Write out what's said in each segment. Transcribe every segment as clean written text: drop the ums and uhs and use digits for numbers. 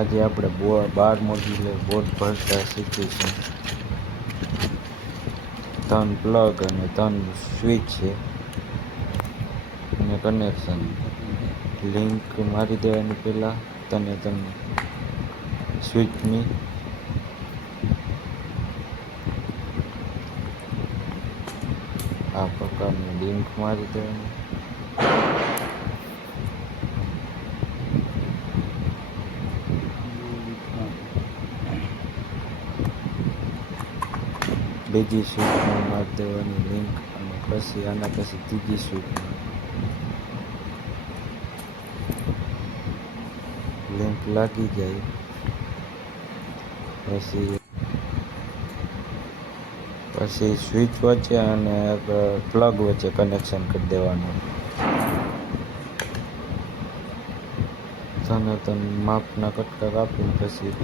આજે આપણે 12 modular board ભરતા શીખીશું. 3 પ્લગ અને 3 સ્વિચ છે અને કનેક્શન. લિંક મારી દેવાની પહેલાં તને સ્વિચની. આ પ્રકારની લિંક મારી દેવાની. બીજી સ્વિચમાં મારી દેવાની લિંક અને પછી આના પછી ત્રીજી સ્વિચમાં લિંક લાગી જાય પછી સ્વિચ વચ્ચે અને પ્લગ વચ્ચે કનેક્શન કરી દેવાનું. તને માપના કટકા કાપીને પછી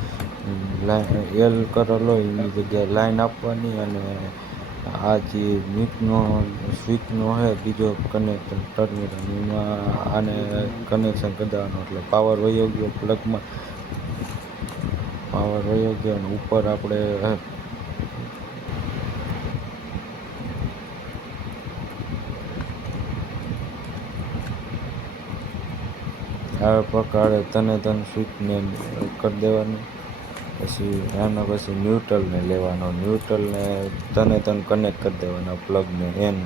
એલ કરેલ હોય એની જગ્યાએ લાઈન આપવાની અને આ જે નીચનો સ્વિચનો છે બીજો કનેક્ટર ટર્મિનલ એમાં આને કનેક્શન કરી દેવાનું. એટલે પાવર વયો ગયો પ્લગમાં, પાવર વયો ગયો અને ઉપર આપણે આ પ્રકારે તને સ્વિચને કરી દેવાની. પછી આના પછી ન્યુટ્રલને લેવાનો. ન્યુટ્રલને તને કનેક્ટ કરી દેવાના પ્લગને એન.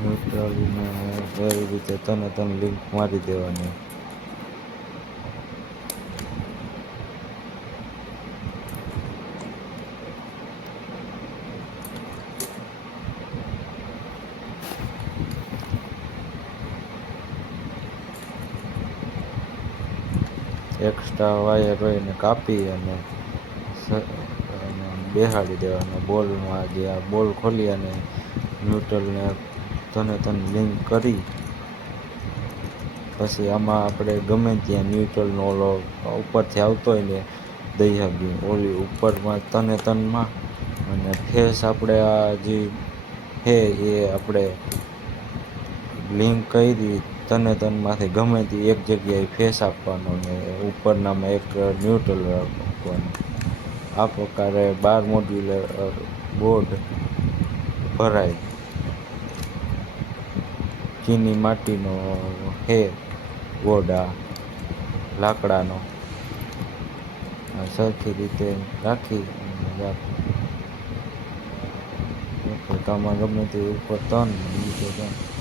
ન્યુટ્રલને એવી રીતે તને લિંક મારી દેવાની. એક્સ્ટ્રા વાયર હોય એને કાપી અને બેહાડી દેવાનો બોલમાં. જે આ બોલ ખોલી અને ન્યુટ્રલને તને લિંક કરી પછી આમાં આપણે ગમે ત્યાં ન્યુટ્રલનો ઓલો ઉપરથી આવતો હોય ને દઈ શકીએ. ઓલી ઉપરમાં તનમાં અને ફેસ આપણે આ જે છે એ આપણે લિંક કરી તનમાંથી ગમે તે એક જગ્યાએ ફેસ આપવાનો ને ઉપરનામાં એક ન્યુટ્રલ આપવાનું. આ પ્રકારે 12 મોડ્યુલર બોર્ડ ભરાય. ચીની માટીનો હે બોર્ડ, આ લાકડાનો. સરખી રીતે રાખી તમારે ગમે તે ઉપર 3 બીજો 3